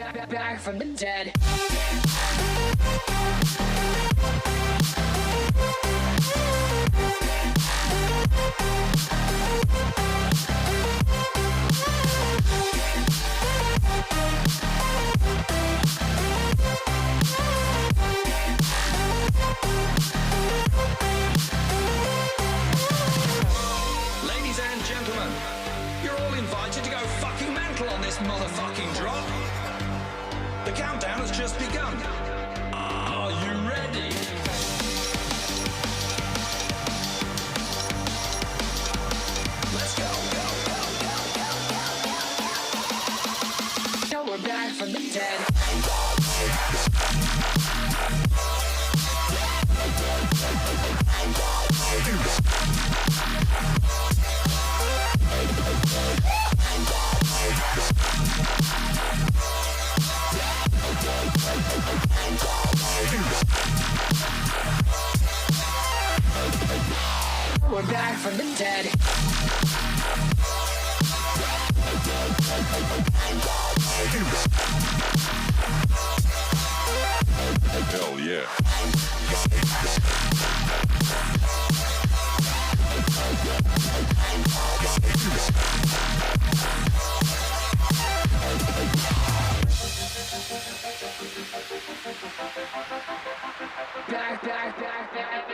back from the dead. Ladies and gentlemen, you're all invited to go fucking mental on this motherfucking drop. The countdown has just begun. Are you ready? Let's go, go, go, go, go, go. Now we're back from the dead. We're back from the dead. Hell yeah. Back, back, back, back.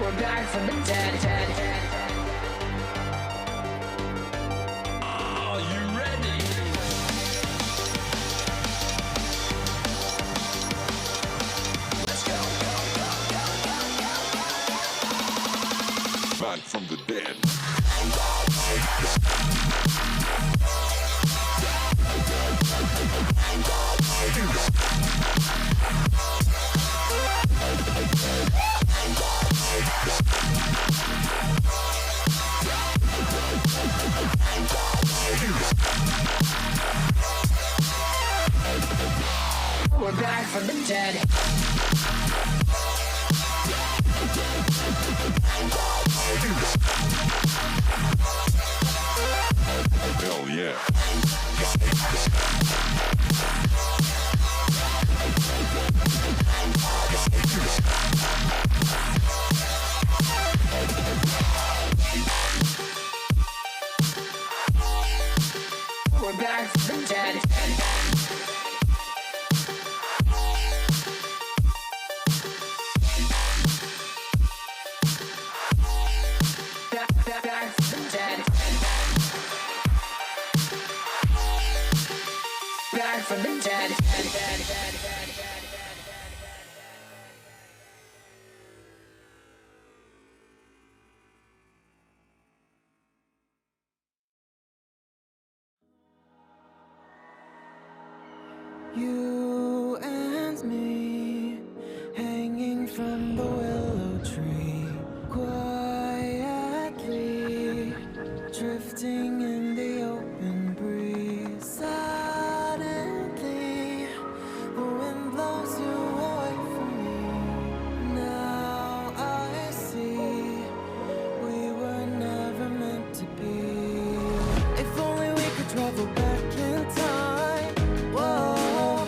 We're back from the dead. Are you ready? Let's go, go, go, go, go, go. Back from the dead. We're back from the dead. Hell yeah. We're back from the dead. Back from the dead. Back from the dead. You and me, hanging from the willow tree, quietly drifting in the open breeze. Suddenly, the wind blows you away from me. Now I see we were never meant to be. If only we could travel back in time. Whoa,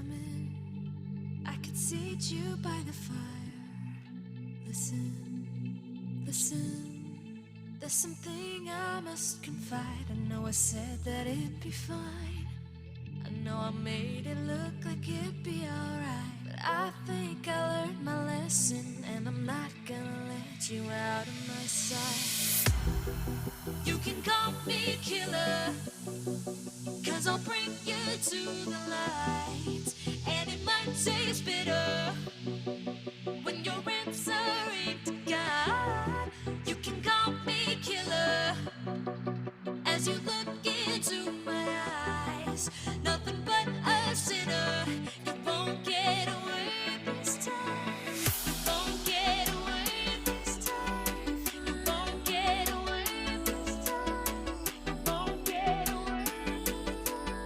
coming. I could seat you by the fire. Listen, listen. There's something I must confide. I know I said that it'd be fine. I know I made it look like it'd be alright. But I think I learned my lesson, and I'm not gonna let you out of my sight. You can call me killer, 'cause I'll bring you to the light. And it might taste bitter when your answering to God. You can call me killer as you look into my eyes. Nothing but a sinner. You won't get away this time. You won't get away this time. You won't get away this time. You won't get away this time.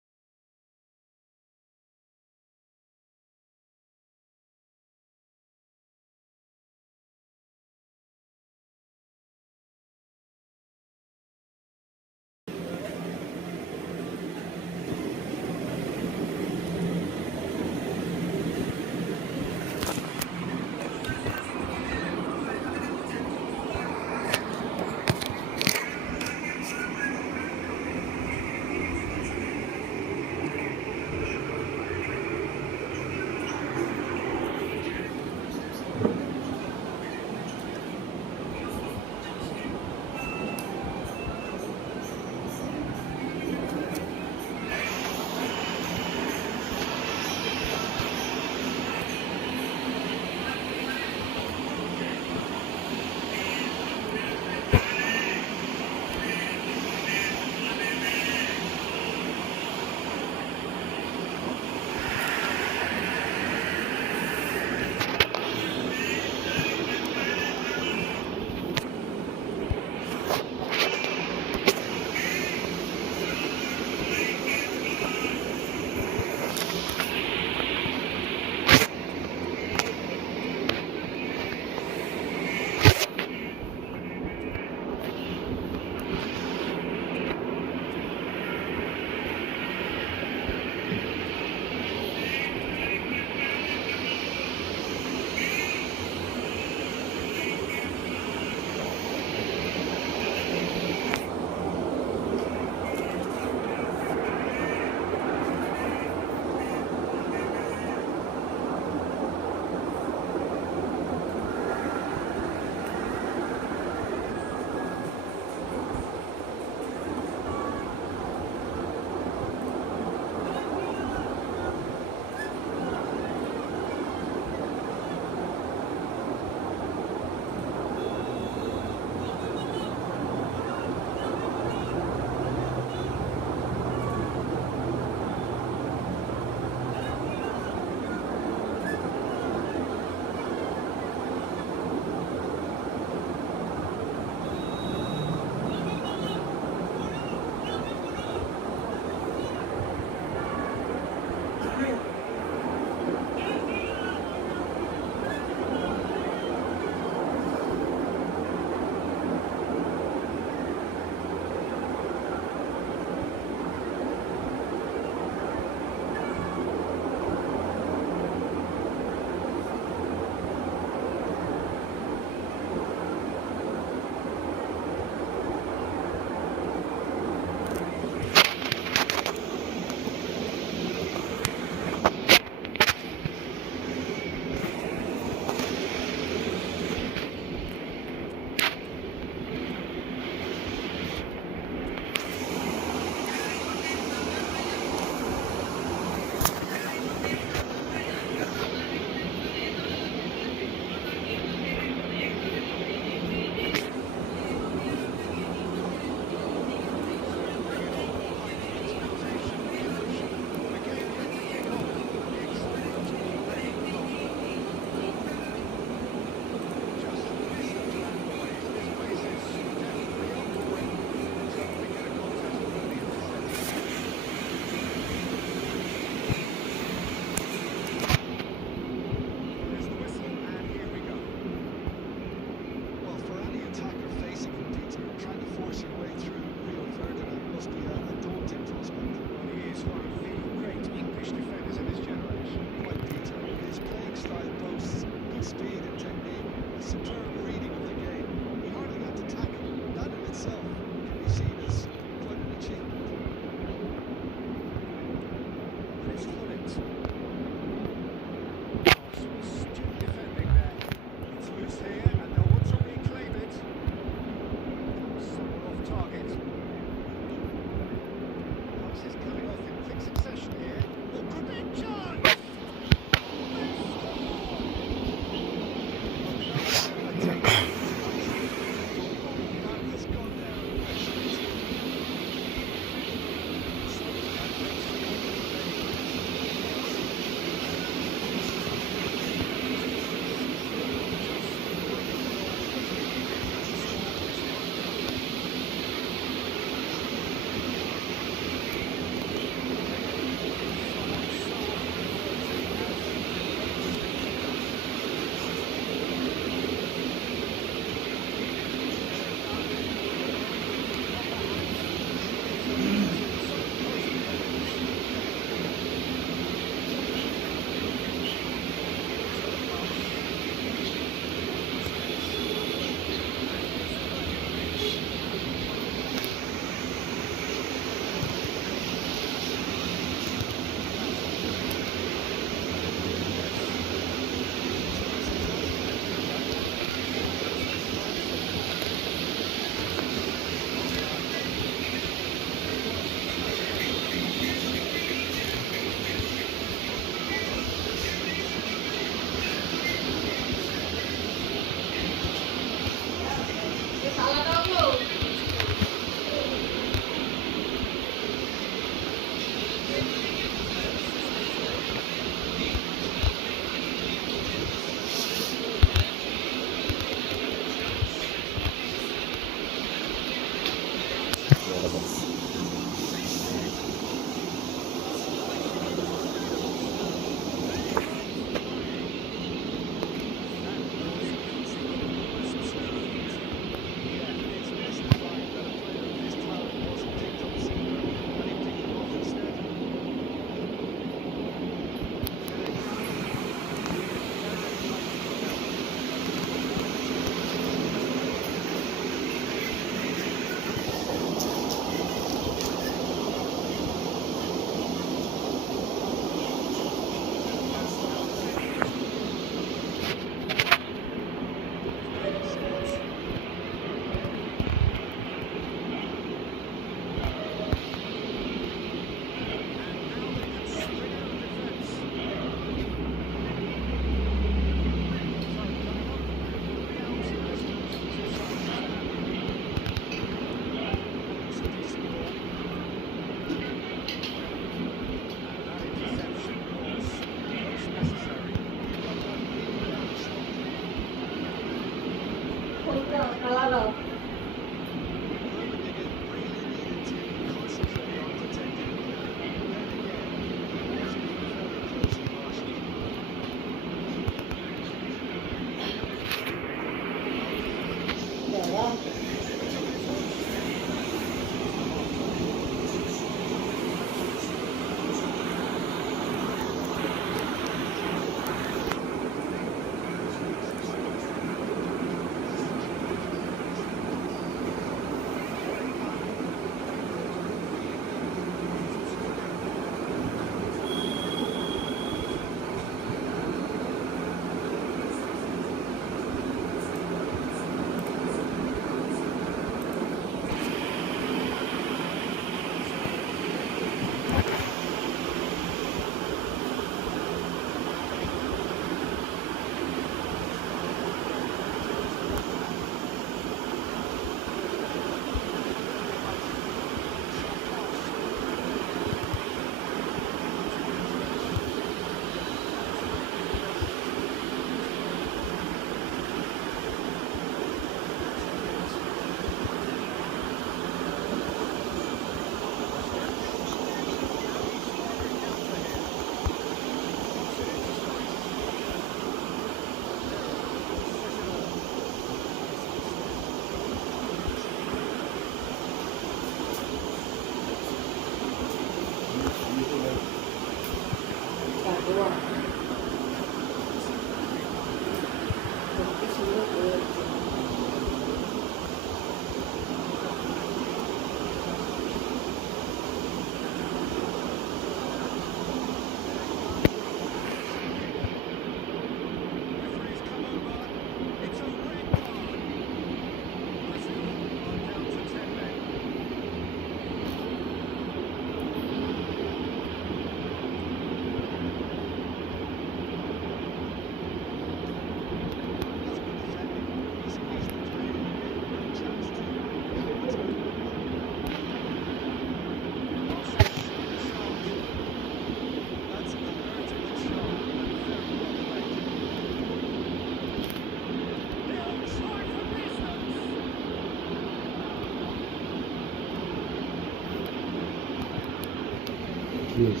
Yes.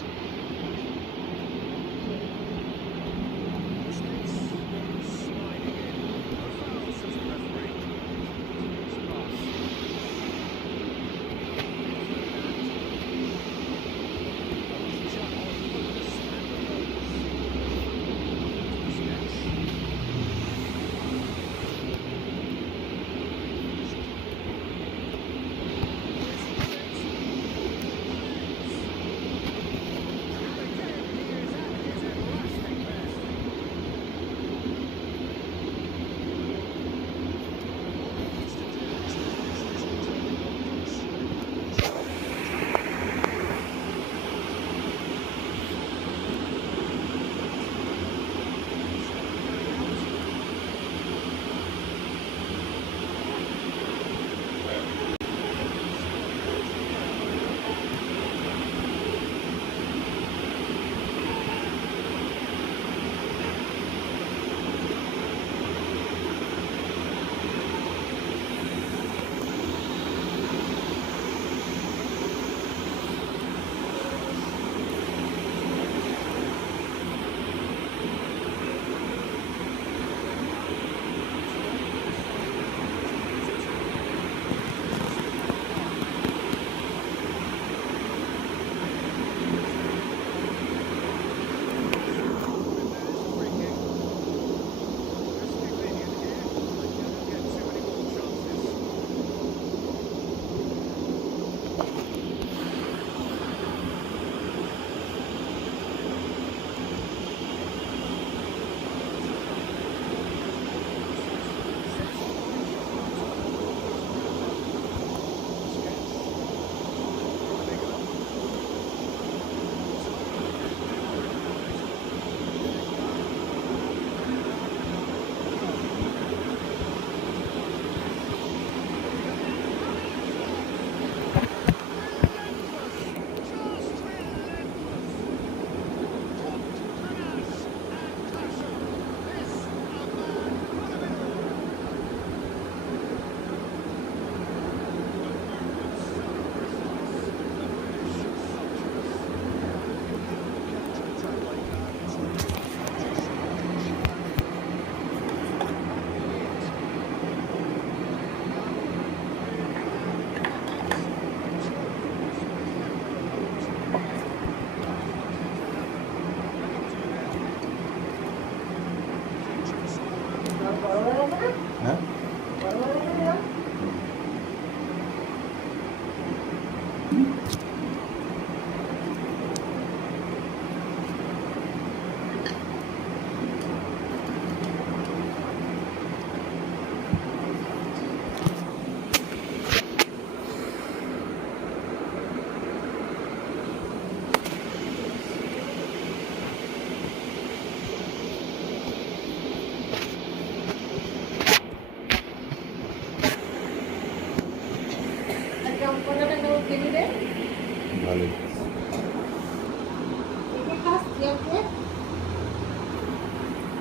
ভালোই।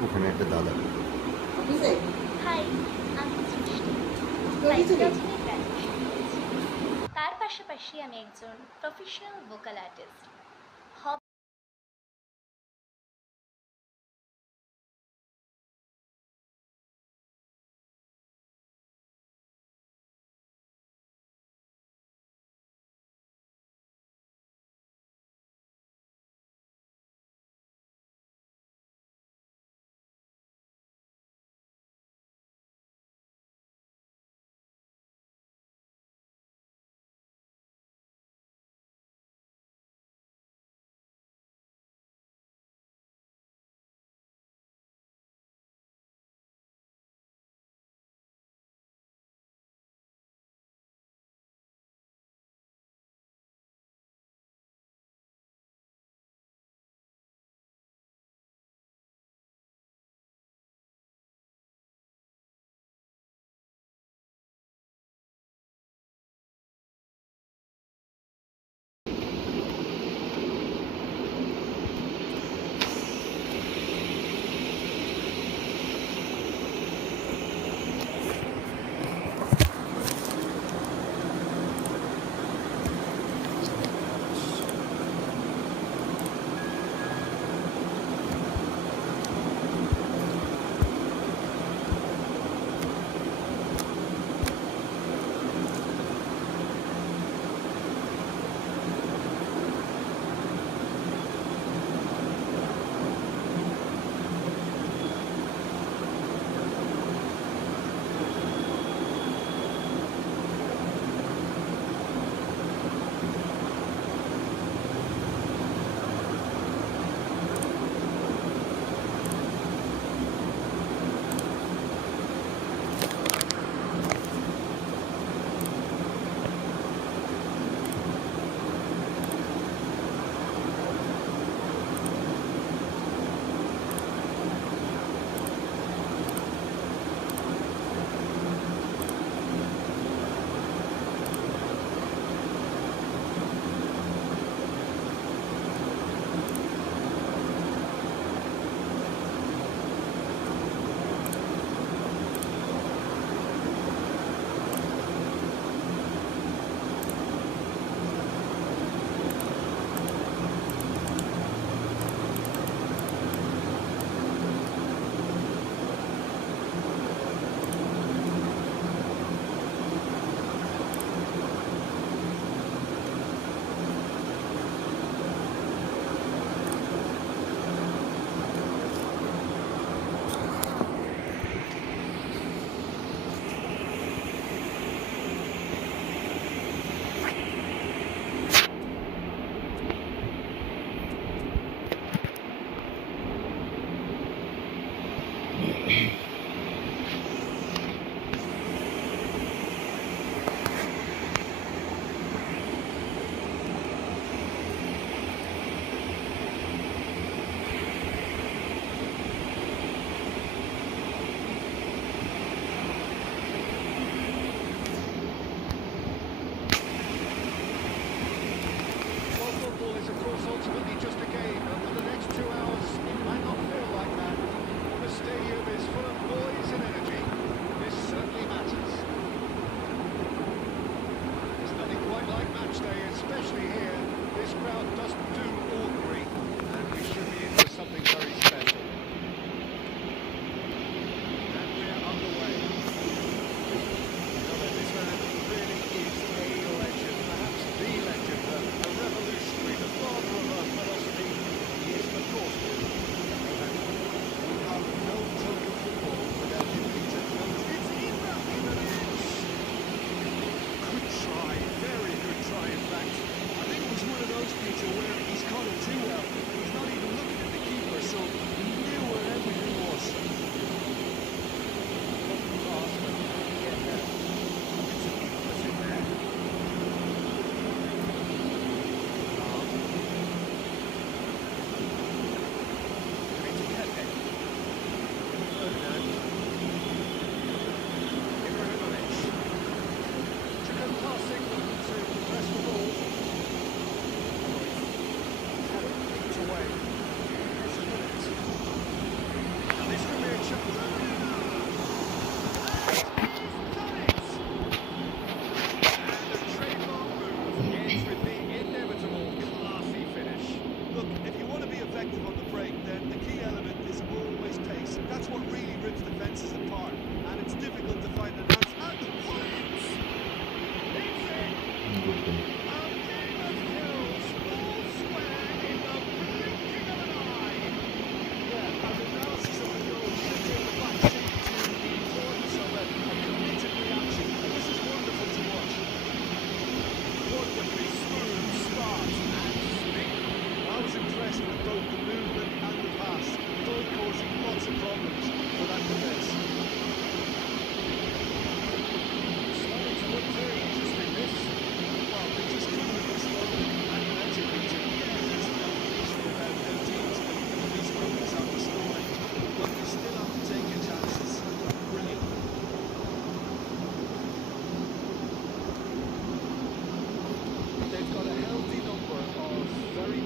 ওখানে একটা দাদা। High, আমি সৃষ্টি। সাইকোলজিতে graduation করেছি। তার পাশাপাশি আমি একজন professional vocal artist.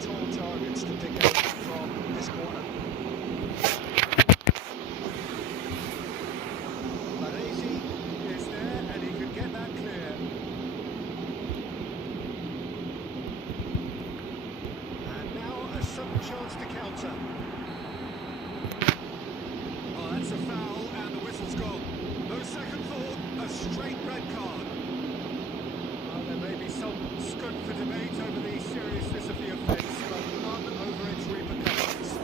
tall targets to pick out from this corner. Baresi is there and he could get that clear. And now a sudden chance to counter. Oh, that's a foul and the whistle's gone. No second thought, a straight red card. Well, there may be some scope for debate over the seriousness of the offence, but none over its repercussions.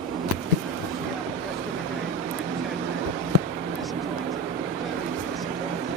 Yeah, the rest of the game in 10 men. Disappointing, very disappointing.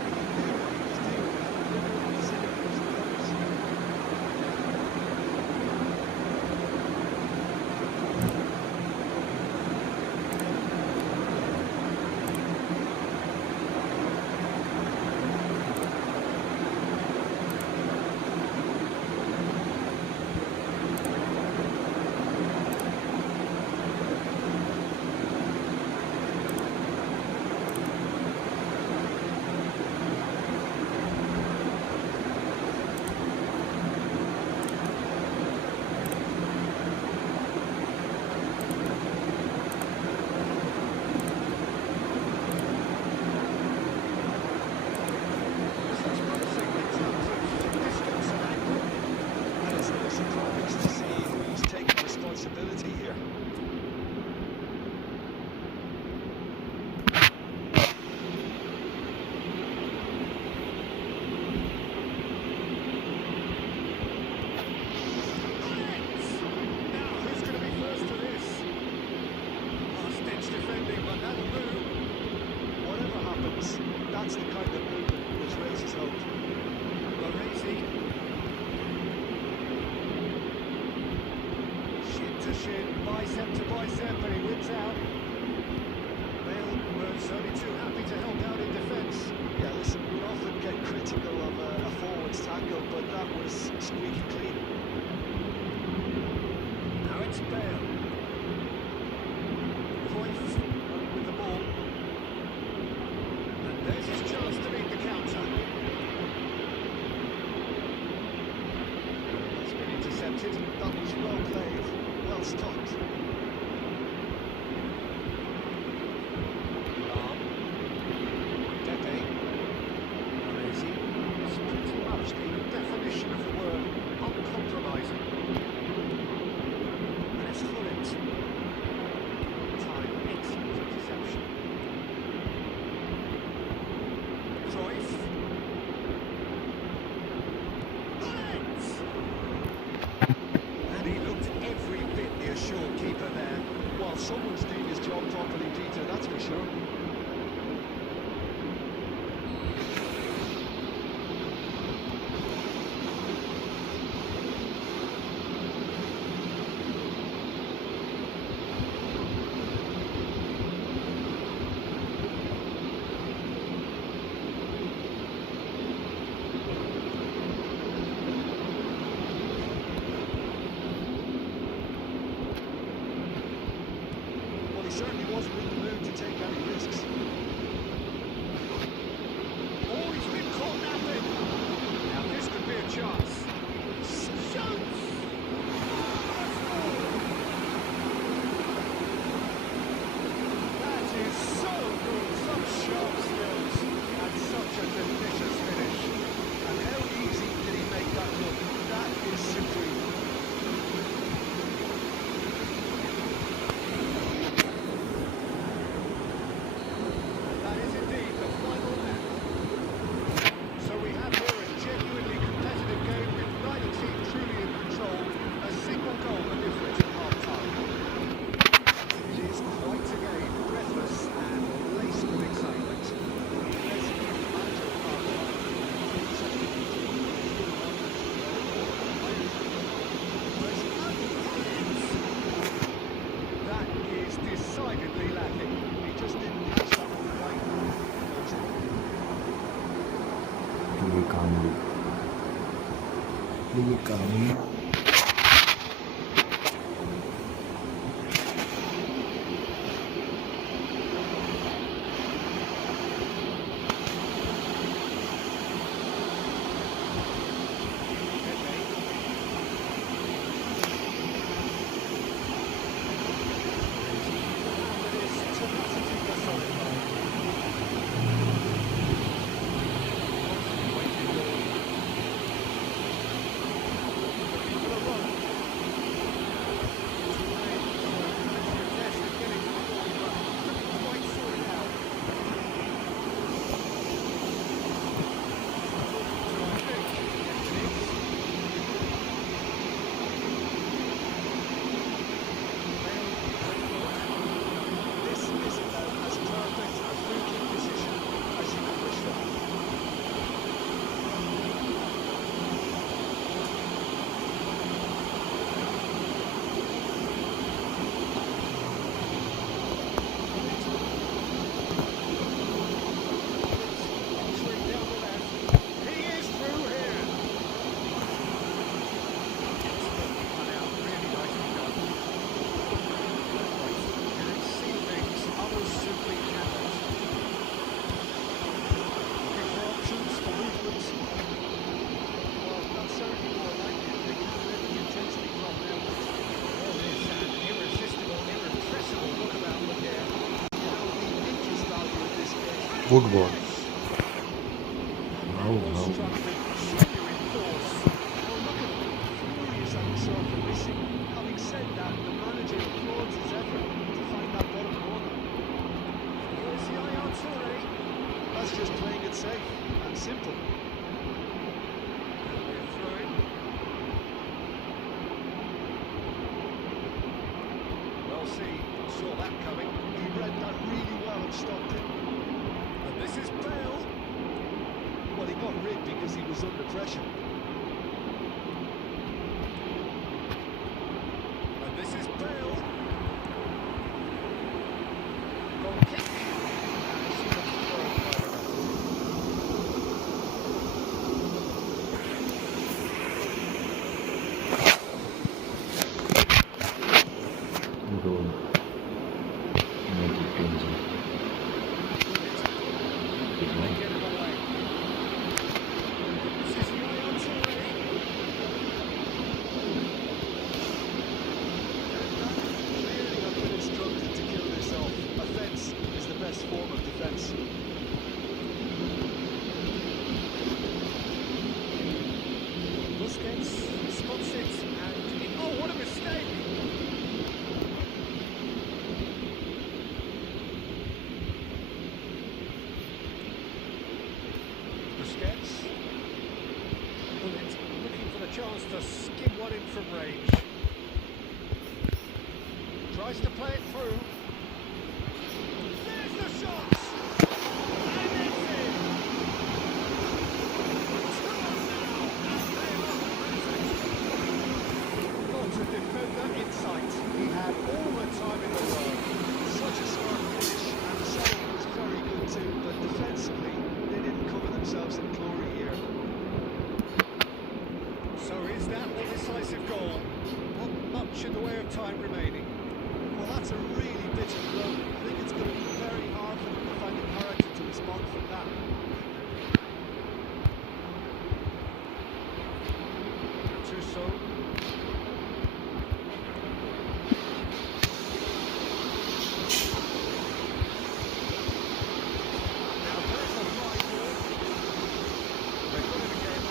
That's the kind of movement which raises hope. Baresi. Shin to shin, bicep to bicep, and he wins out. Bale was only too happy to help out in defence. Yeah, listen, we often get critical of a forward's tackle, but that was squeaky clean. Now it's Bale. Cruyff running with the ball. There's his chance to beat the counter. It's been intercepted. That was well played, well stopped. Pepe. Baresi. It's pretty much the definition of the word uncompromising. And it's Hullet. Time, excellent interception. Cruyff. And he looked every bit the assured keeper there. Well, someone's doing his job properly, Peter, that's for sure. He certainly wasn't in the mood to take any risks. Oh, he's been caught napping. Now this could be a chance. Shoots! That is so good. Such sharp skills and such a delicious finish. And how easy did he make that look? That is supreme. Decidedly lacking. He just didn't catch that one right. Football. That was struck with genuine force. Well, look at him, furious at himself for missing. Having said that, the manager applauds his effort to find that bottom corner. Here's Yaya Toure. That's just playing it safe and simple. That'll be a throw-in. Well, see, saw that coming. He read that really well and stopped it. And this is Bale. Well, he got rid because he was under pressure. And this is Bale. Goal kick. And it's not thrown by the Goal. Magic Angel. They get him away. This is Yaya Toure. Clearly a bit instructed to kill this off. Offence is the best form of defence. Busquets spots it and... Oh, what a mistake! Busquets. Bullet looking for the chance to skim one in from range. Tries to play it through. There's the shot! And it's in! 2-1 now, and they are cruising. Got a defender in sight. He had all the time in the world. Such a smart finish, and the save was very good too, but defensively, they didn't cover themselves in glory here. So is that the decisive goal? Not much in the way of time remaining. Well, that's a really bitter blow. I think it's going to be very hard for them to find the character to respond from that. Gattuso. Now there's a right ball. They've got it again.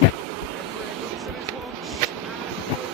Referee looks at his watch and goes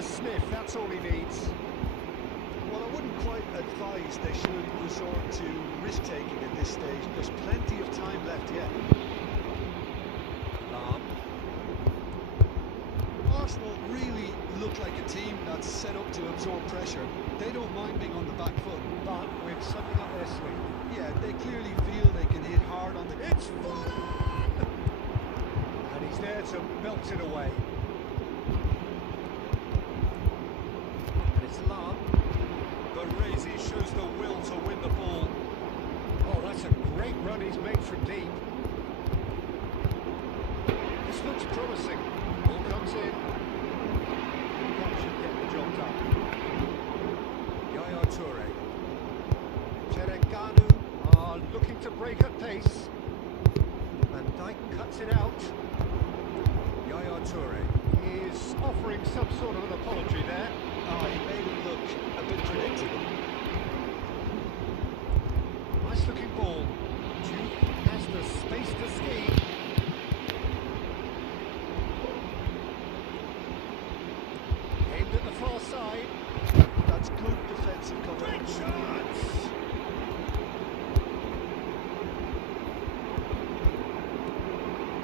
a sniff, that's all he needs. Well, I wouldn't quite advise they should resort to risk-taking at this stage. There's plenty of time left yet. Arsenal really look like a team that's set up to absorb pressure. They don't mind being on the back foot. But with something up their sleeve. Yeah, they clearly feel they can hit hard on the... It's fallen! And he's there to melt it away. And it's Lam. Baresi shows the will to win the ball. Oh, that's a great run he's made from deep. This looks promising. Ball comes in. That should get the job done. Yaya Toure. Terengganu are looking to break at pace. Van Dijk cuts it out. Yaya Toure is offering some sort of an apology there. Oh, he made it look a bit predictable. Nice looking ball. Jude has the space to ski. Aimed at the far side. That's good defensive cover. Great chance!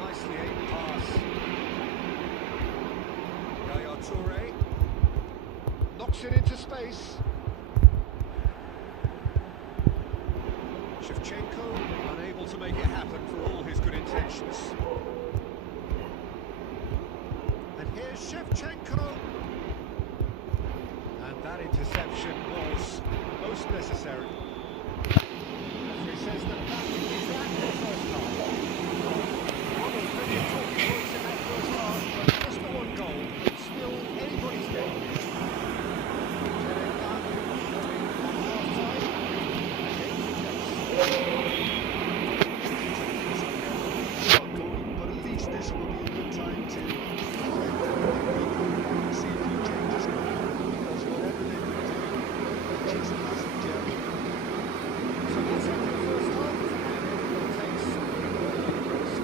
Nicely aimed pass. Yaya Toure knocks it into space. Shevchenko unable to make it happen for all his good intentions. And here's Shevchenko. And that interception was most necessary. Referee says that is that for the first half. One of plenty of talking points in that first half, but just the one goal. It's still anybody's game. Terengganu at half-time. Shot goal, but at least this will be a good time to see a few changes going on, because whatever they may do, it just hasn't gelled. So that's it for the first half, and everyone takes a rest.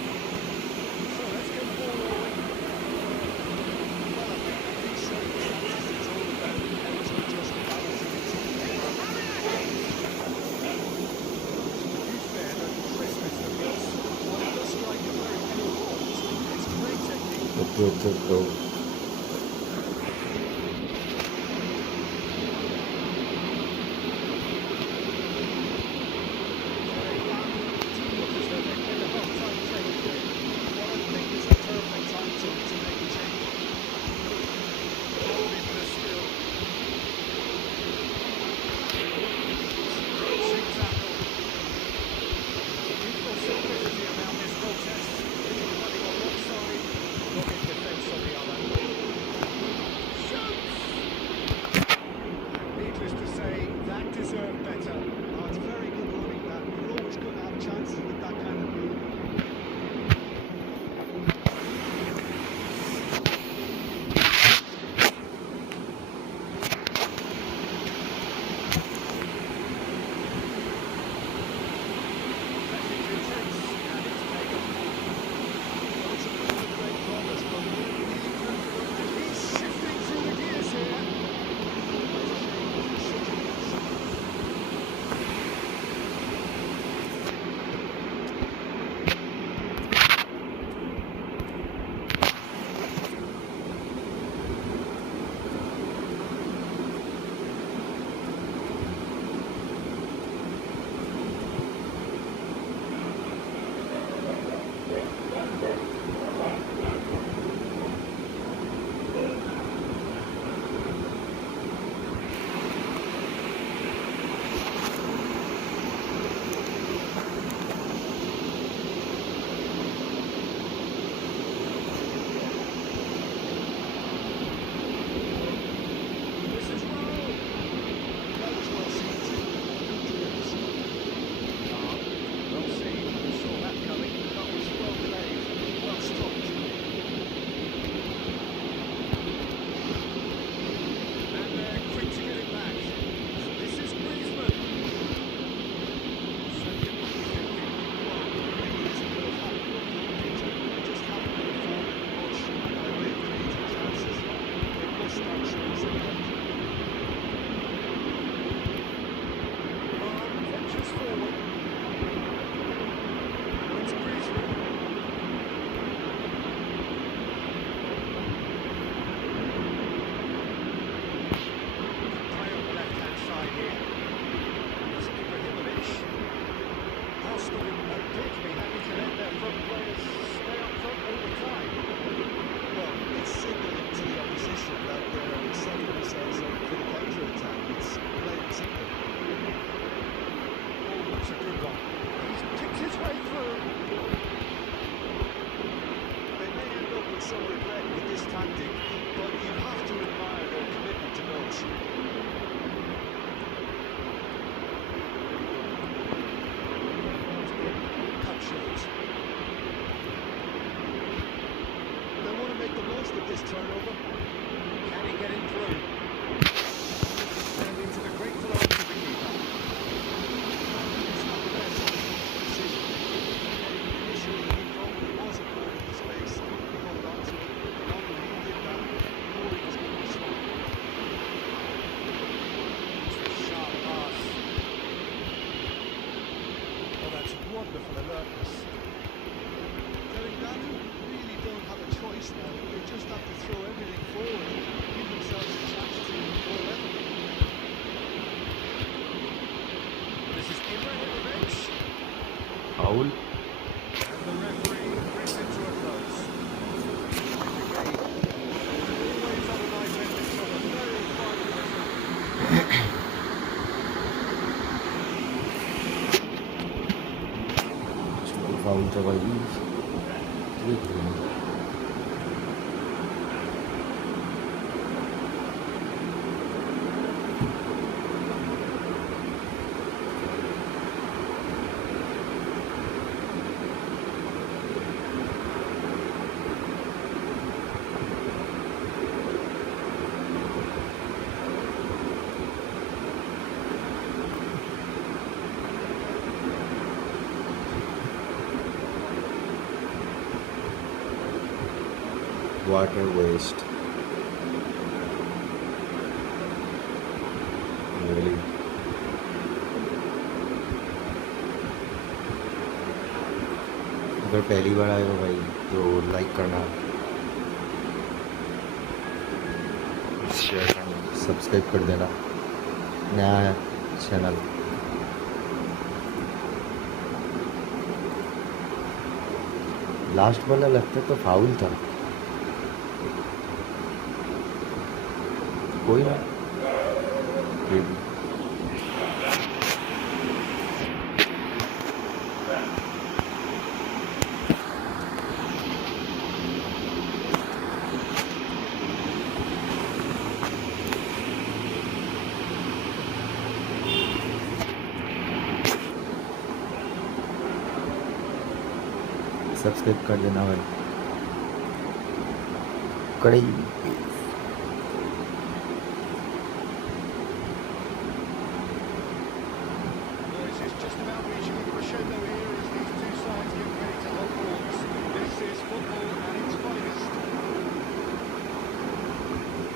So let's get the ball rolling. Well, I think in these circumstances, it's all about how to adjust the balance of the team. Produced there the crispest of hits. Well, it does strike a very pure ball. It's great technique. Potato. Needless to say, that deserved better. Oh, it's very good running, that. You're always going to have chances with that kind of move. Message intense, and it's paid off. Well, it's a really great progress, but we're really confident that He's shifting through the gears here. it's a shame. He's such a good shot. defence. Cut short. They want to make the most of this turnover. Can he get in through? And into the grateful arms of the keeper. It's not the best decision. Initially, he probably was a part of the space. He hold on to it. The longer he did that, the more he was going to swap. It's a sharp pass. Oh, that's wonderful alertness. Terengganu really don't have a choice now. They just have to throw everything forward and give themselves a chance to go level. This is Ibrahimovic. Foul And the referee brings it to a close. Again, always have a nice ending to a very final whistle. Foul था भाई ये क्या? Water waste. Really? अगर पहली बार आए हो भाई तो लाइक करना, शेयर करना, सब्सक्राइब कर देना। नया है चैनल। लास्ट वाला लगता तो फाउल था। कोई ना, फिर भी सब्सक्राइब कर देना भाई। कड़ी Noise is just about reaching a crescendo here as these two sides get ready to hold horns. This is football at its finest.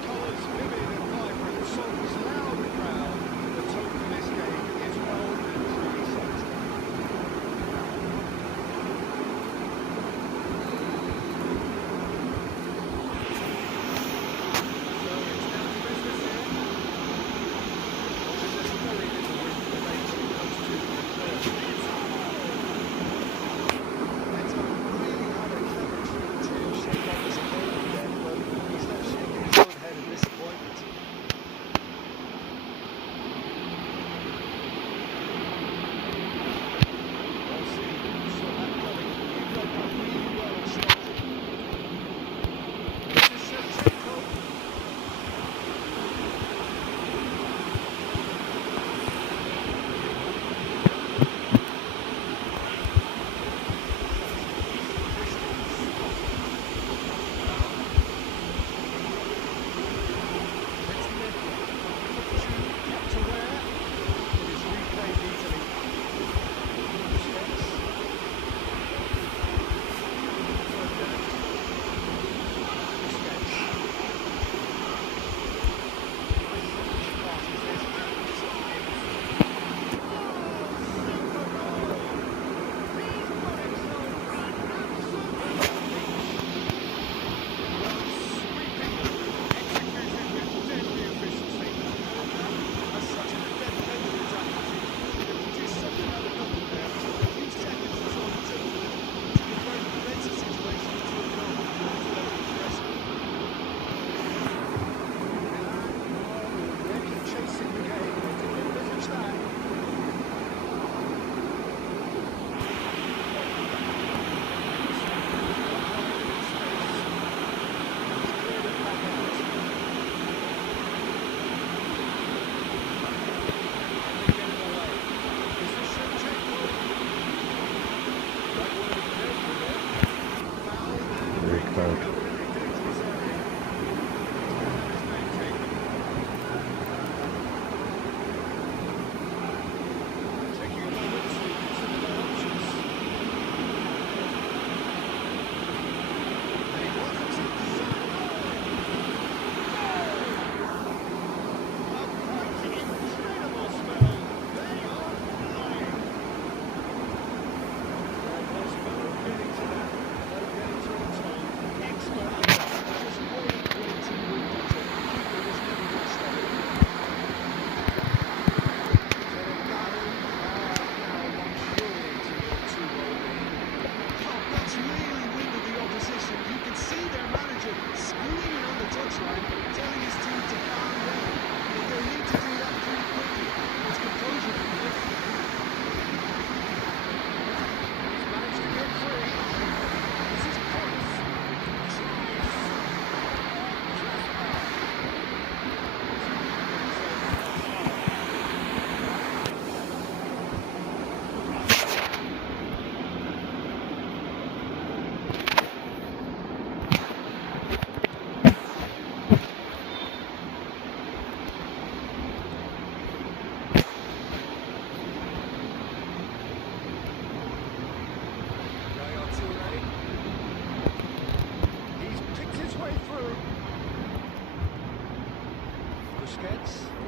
Colours vivid and vibrant, songs loud and proud. The tone for this game is well and truly set.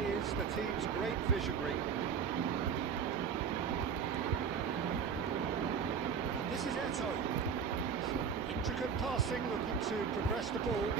is the team's great visionary. This is Eto. Intricate passing, looking to progress the ball.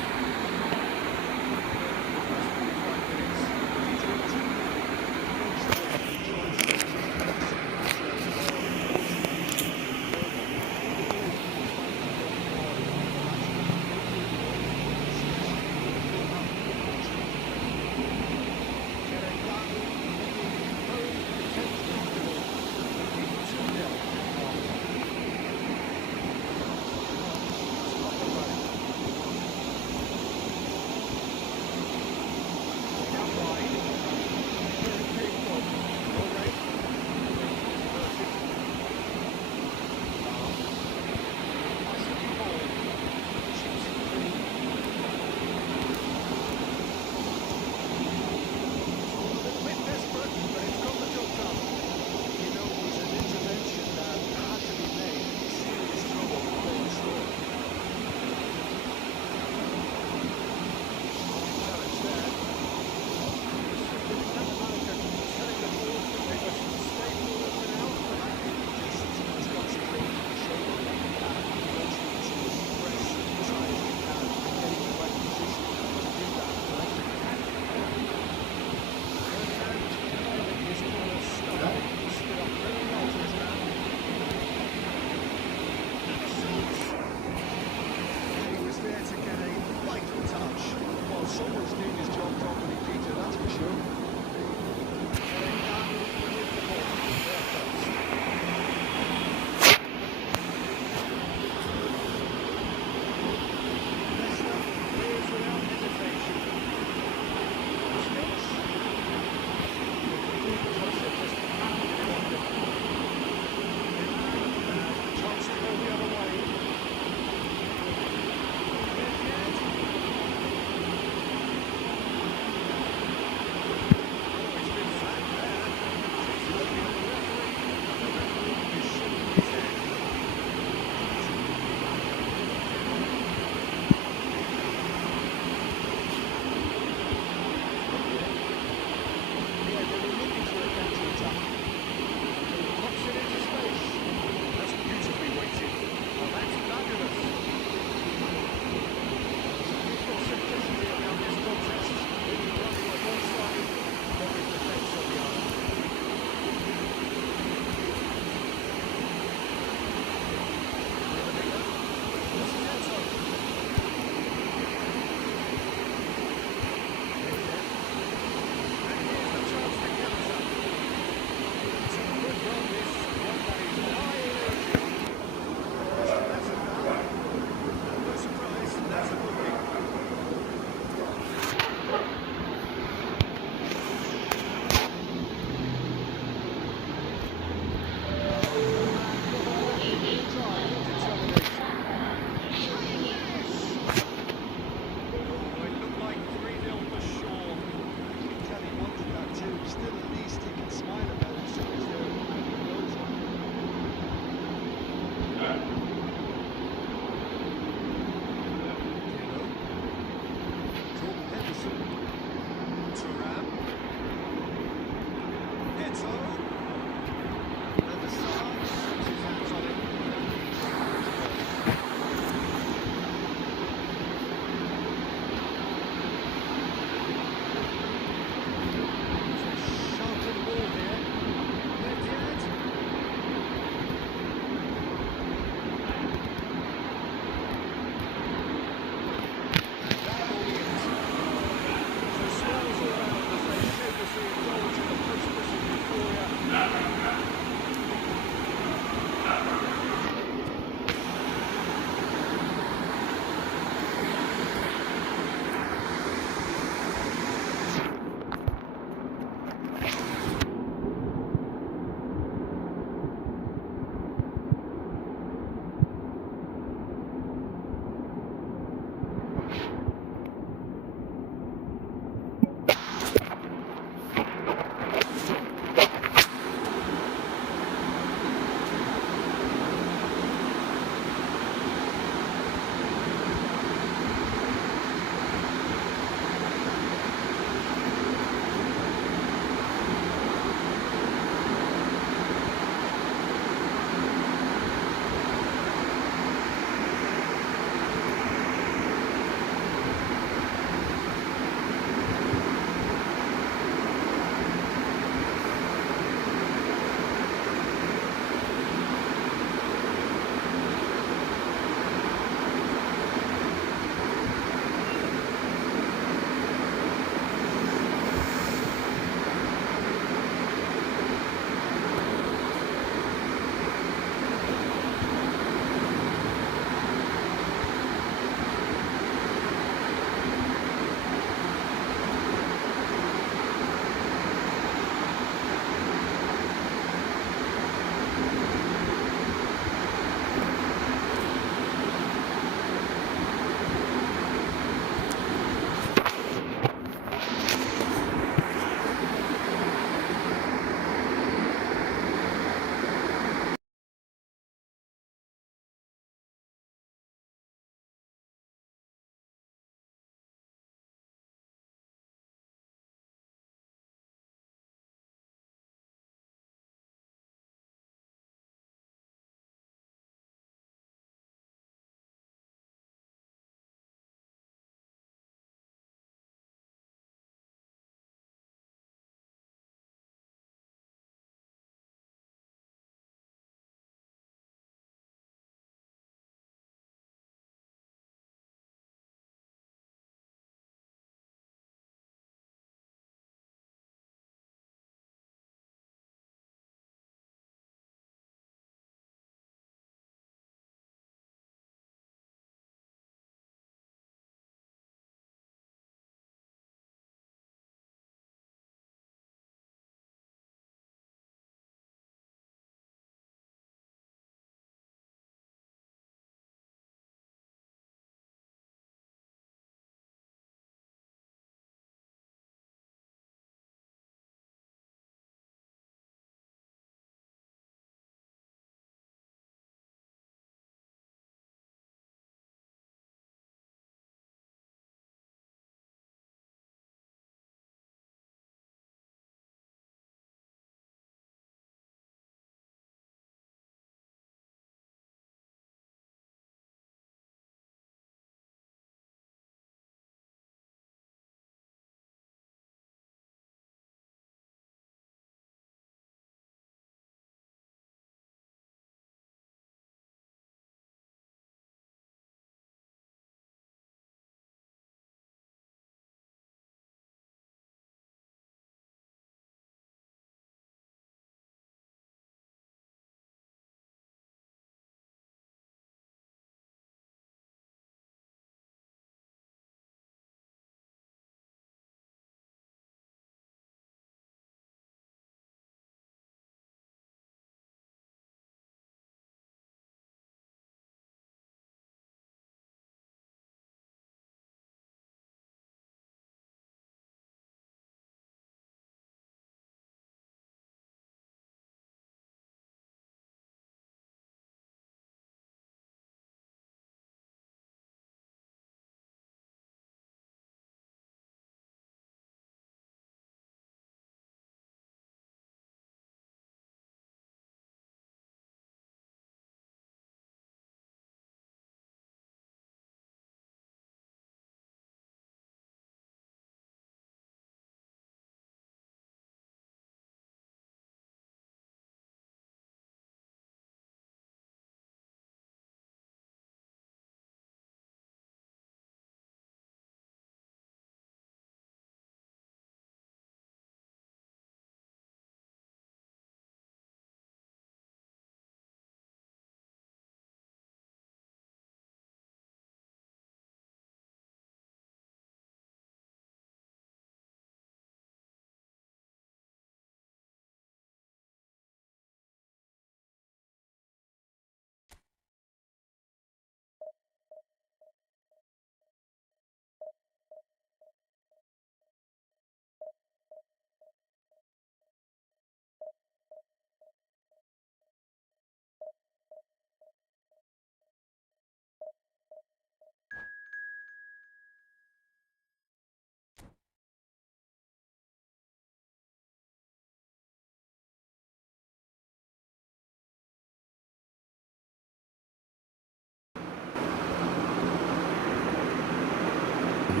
So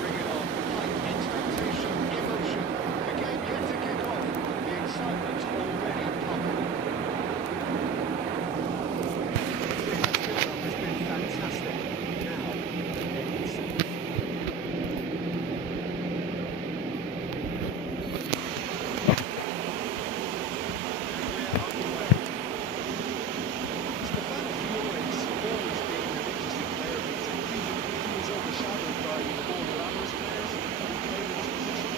bring it on. Hype, expectation, emotion. The game yet to kick off. The excitement already pumping. This build-up has been fantastic. Now, the game itself. We're underway. Stefano Fiore's always been an interesting player, but even he was overshadowed by the more glamorous players who played in his position.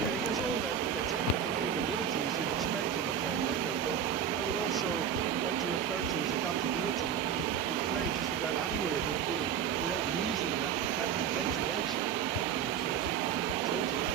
Yeah, he has all the technical capabilities you'd expect from a playmaker, but I would also like to refer to his adaptability. He can play just about anywhere without losing that defensive edge. Totally.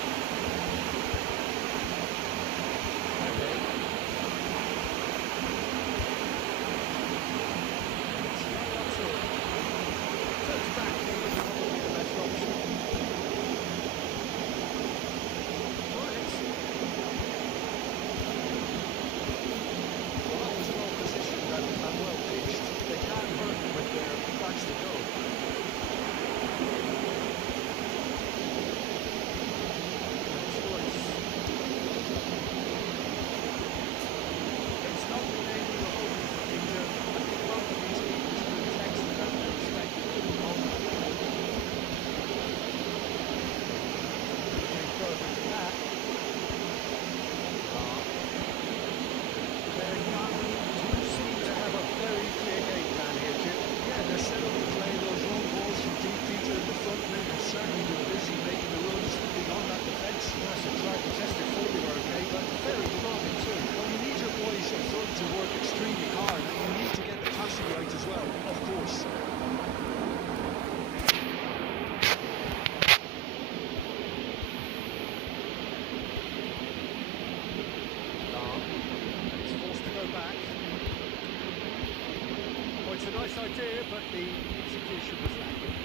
Nice idea, but the execution was lacking.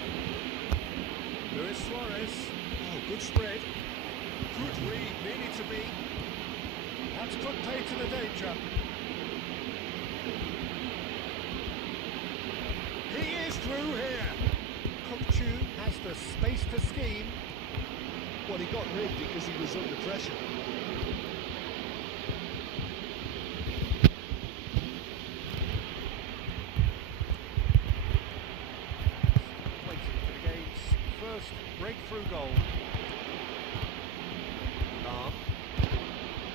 Luis Suarez. Oh, good spread. Good read, needed to be. That's put pay to the danger. He is through here. Gooooo has the space to scheme. Well, he got rid because he was under pressure. First breakthrough goal.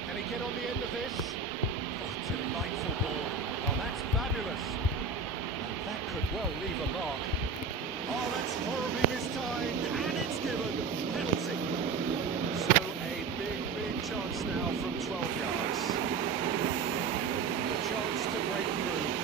Can he get on the end of this? Oh, delightful ball. Oh, that's fabulous. That could well leave a mark. Oh, that's horribly mistimed, and it's given. Penalty. So a big chance now from 12 yards. A chance to break through.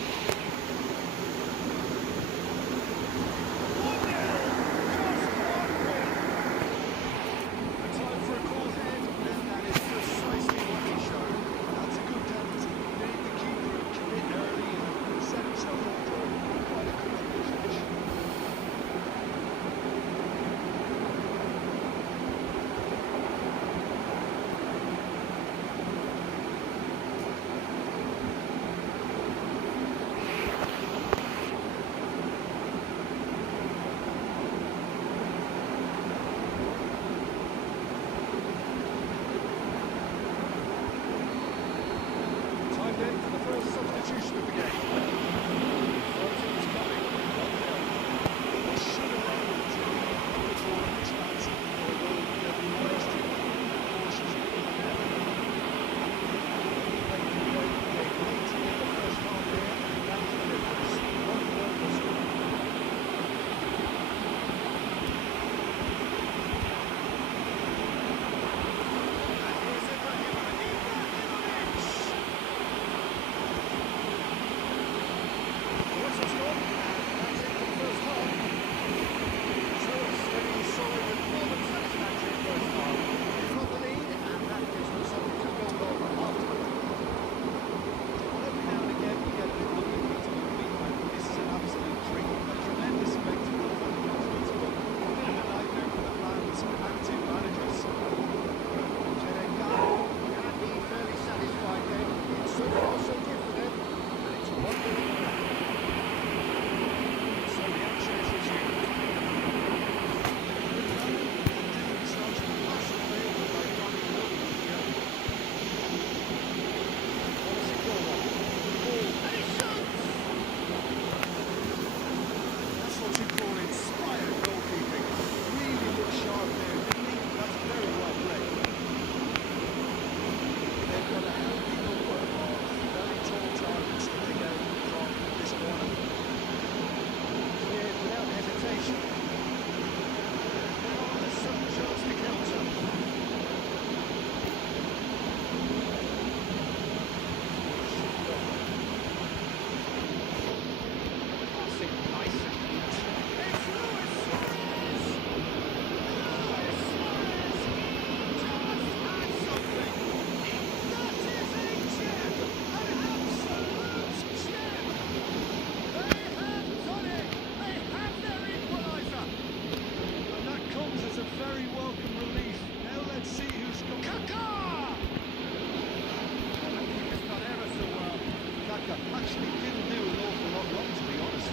very welcome relief. Now let's see who's got Kaka! Well, the keeper's done ever so well. Kaka actually didn't do an awful lot wrong, to be honest.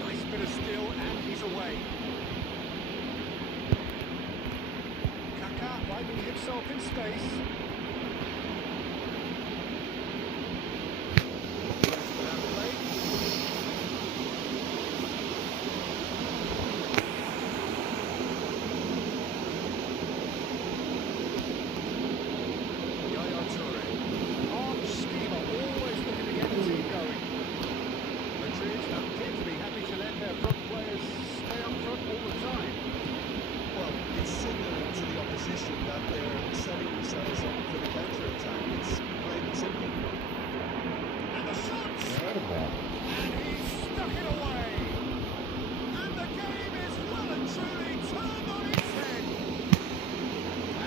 Nice bit of skill, and he's away. Kaka finding himself in space. Left without play. Yaya Toure. Arch schemer, always looking to get the team going. Madrid appear to be happy to let their front players stay up front all the time. Well, it's signalling to the opposition that they're setting themselves up for the counter-attack. It's plain and simple. And the shots! Merda. And he's stuck it away. And the game is well and truly turned on its head.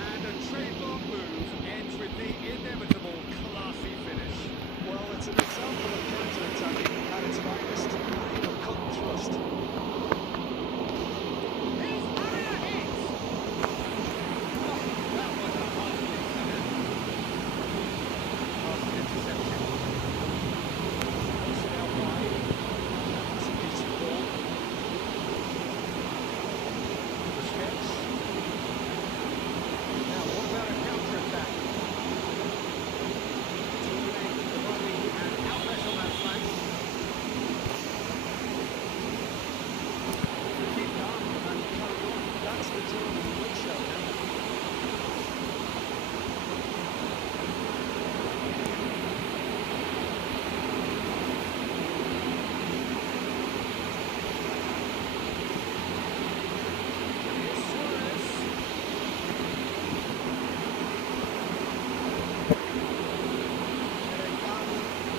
And a trademark move ends with the inevitable classy finish. Well, it's an example of counter-attacking at its finest. Real cut and thrust. Here's Maria hit. Oh, that was a hard pass intercepted. Puts it out wide. It's a decent ball. Busquets. Now, what about a counter-attack? Providing an outlet on that flank. Keep calm and carry on. That's the tone of the good show now. Here's Suarez.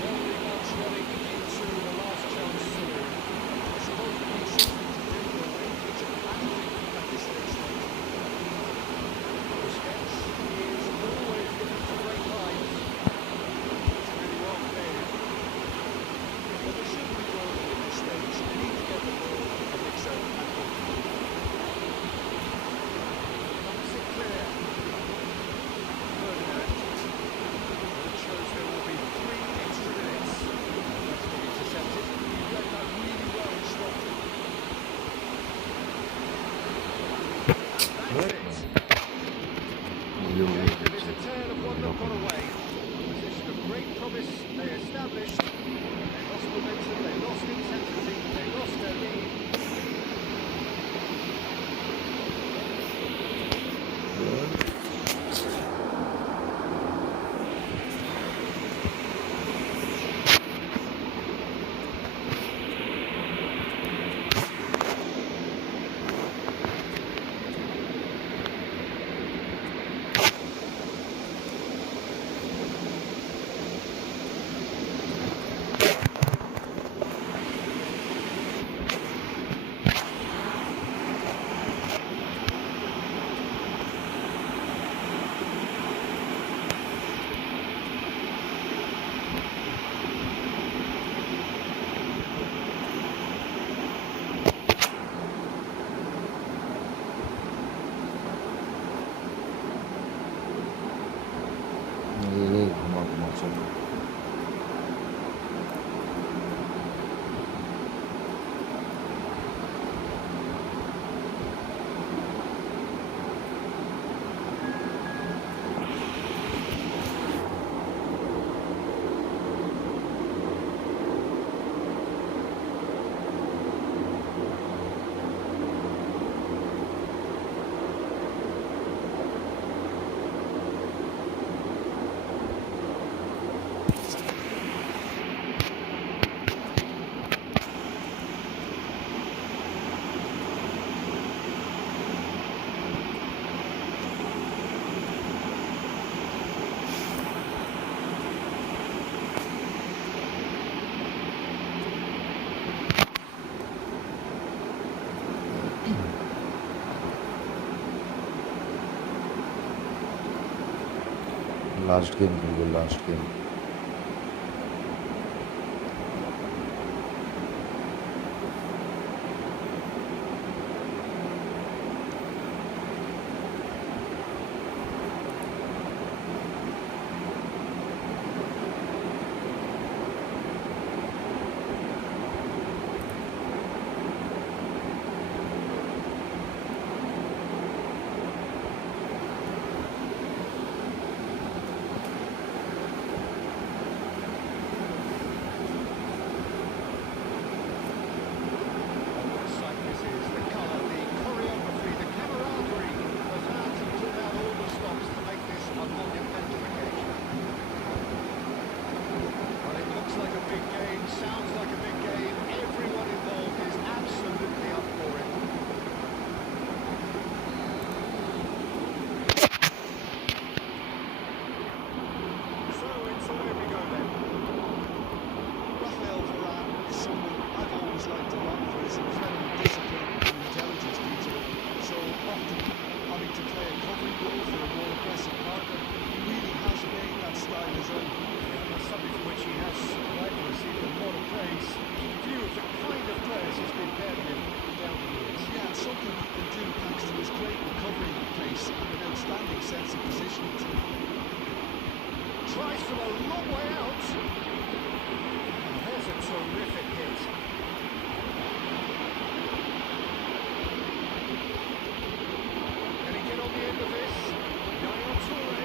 Very much running into the last chance saloon. I suppose it needs something to do with the range of handling at this stage. Busquets is always looking for great lines. It's really well played. But there shouldn't be rolling at this stage. They need to get the ball and mix out and go. Knocks it clear. Ferdinand. It shows there will be 3 extra minutes. That's been intercepted. He read that really well and stopped it. That's it. It is a tale of one that got away. A position of great promise they established. They lost momentum, they lost intensity, they lost their lead. Last game खेल लो last game sense of positioning too. Tries from a long way out. There's a terrific hit. Can he get on the end of this? Yaya Toure.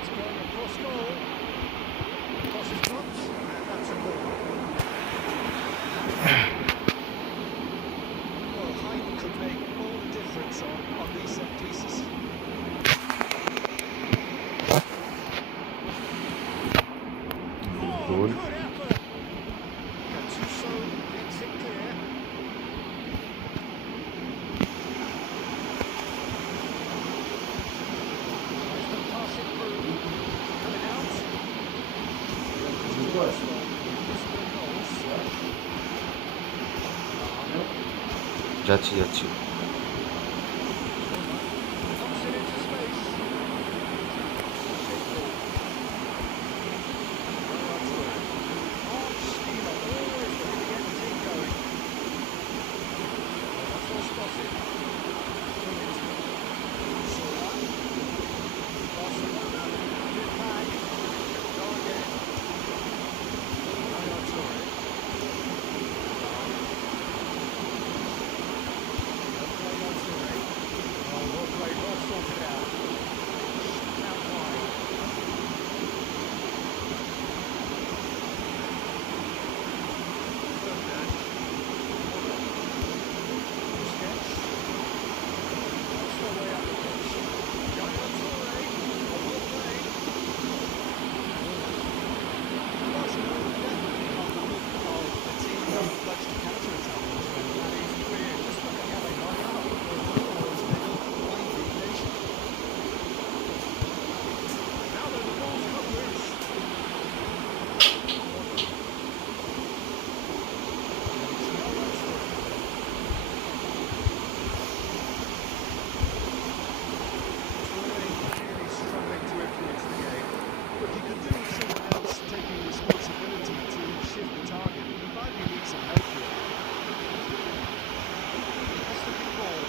It's going across goal. Crosses drops, and that's a goal. Well, height could make all the difference on these set pieces. Oh, Goal. good effort. Gattuso makes it clear. Tries to pass it through. Coming out. যাচ্ছি Knocks it into space. Arch steamer, always looking to get the team going. That's well spotted. Barcelona, good back. Go again. Yaya Toure. Well played, well sorted out. Out wide. Ferdinand. Busquets. That's the way up the pitch. Yaya Toure. Well played. Barcelona definitely have the look of a team that likes to counter-attack. That is clear. Just look at how they line up. Now that the ball's come loose. Really struggling to influence the game. But you could do with someone else taking responsibility to shift the target. He might need some help here. That's looking ball.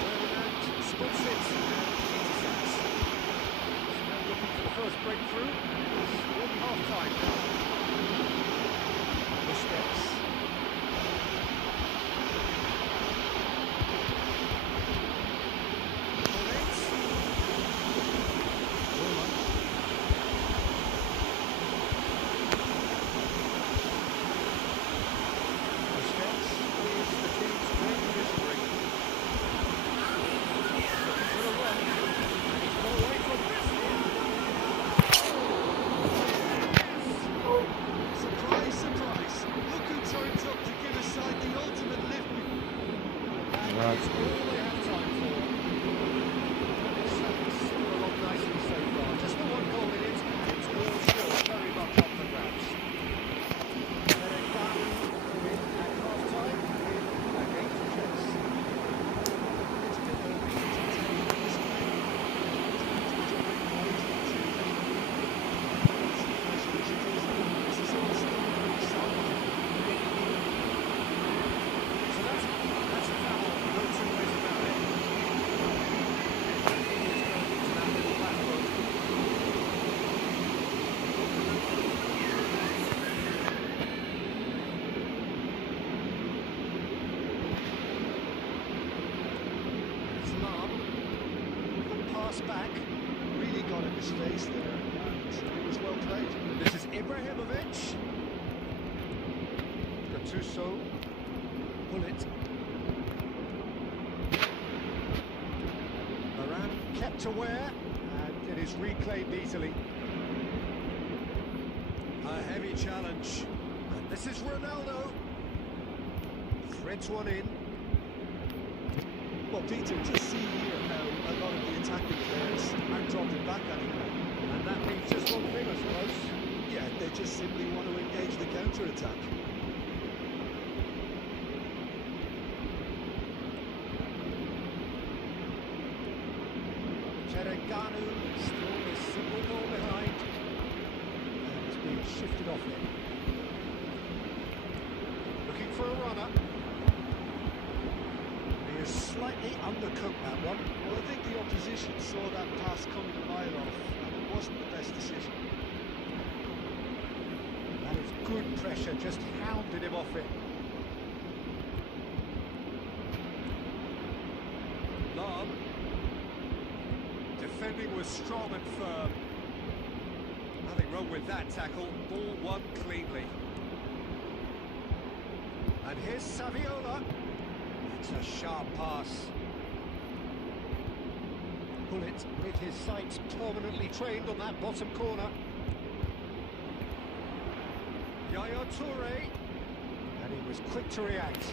Ferdinand spots it and intercepts. So now looking for the first breakthrough. It's nearly half-time now. Busquets. Cornets. Busquets is the team's main mystery. Looking for a run. He's got away from this. Surprise, surprise. Look who turns up to give his side the ultimate lift. That is all they have time for. It's still along nicely so far. Just the one goal in it, and it's all still very much up for grabs. They're done with at half-time with a game to chase. It's been a really entertaining this game. Teams which are bring wide to the team. This is all still very solid. So that's a foul, no two ways about it. It's going into that middle back row. It's Lam. Good pass back. Really got in his face there, and it was well played. This is Ibrahimovic. Gattuso. Bullet. Varane kept aware, and it is reclaimed easily. A heavy challenge. And this is Ronaldo. Threads one in. Well, Peter, just see here how a lot of the attacking players aren't dropping back anymore. And that means just one thing, I suppose. Yeah, they just simply want to engage the counter-attack. Tereganu still a single goal behind. And it's being shifted off him. Looking for a runner. He's slightly undercooked that one. Well, I think the opposition saw that pass coming a mile off, and it wasn't the best decision. That is good pressure, just hounded him off it. Lob. Defending was strong and firm. Nothing wrong with that tackle. Ball won cleanly. And here's Saviola. It's a sharp pass. Bullet with his sights permanently trained on that bottom corner. Yaya Toure. And he was quick to react.